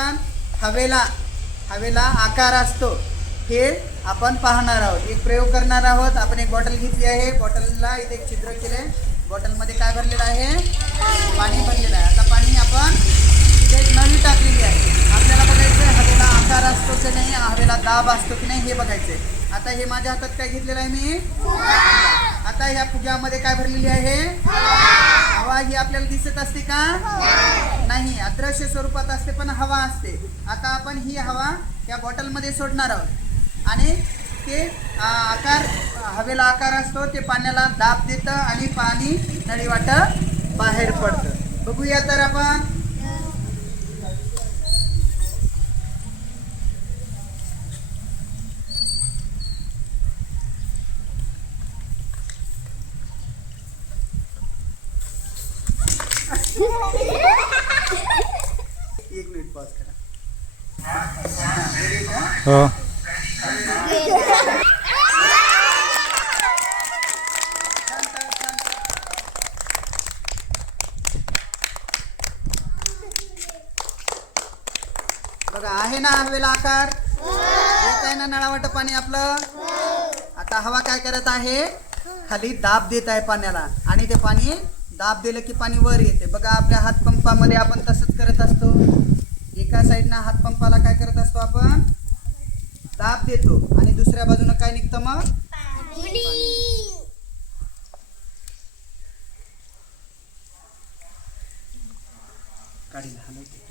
आपण हवेला हवेला आकार असतो हे आपण पाहणार आहोत. एक प्रयोग करणार आहोत. आपण एक बॉटल घेतली आहे. बॉटलला इथे एक छिद्र केले. बॉटलमध्ये काय भरलेलं आहे? पाणी भरलेलं आहे. आता पाणी आपण इथे एक नळी टाकलेली आहे. आपल्याला बघायचं आहे हवेला आकार असतो की नाही, हवेला दाब असतो की नाही हे बघायचं आहे. आता हे माझ्या हातात काय घेतलेलं आहे मी? आता ह्या फुग्यामध्ये काय भरलेली आहे? हवा. ही आपल्याला दिसत असते का? नाही, अदृश्य स्वरूपात असते पण हवा असते. आता आपण ही हवा या बॉटलमध्ये सोडणार आहोत आणि ते आकार हवेला आकार असतो, ते पाण्याला दाब देतं आणि पाणी नळीवाट बाहेर पडतं. बघूया तर आपण. एक मिनिट पॉज करा. हो. बघा आहे ना हवेला आकार, येत आहे ना नळावाट पाणी आपलं. आता हवा काय करत आहे? खाली दाब देत आहे पाण्याला आणि ते पाणी दाब दिलं की पाणी वर येते. बघा आपल्या हातपंपामध्ये आपण तसंच करत असतो. एका साईडनं हातपंपाला काय करत असतो आपण? दाब देतो आणि दुसऱ्या बाजूनं काय निघतं मग? काढीला हलवते.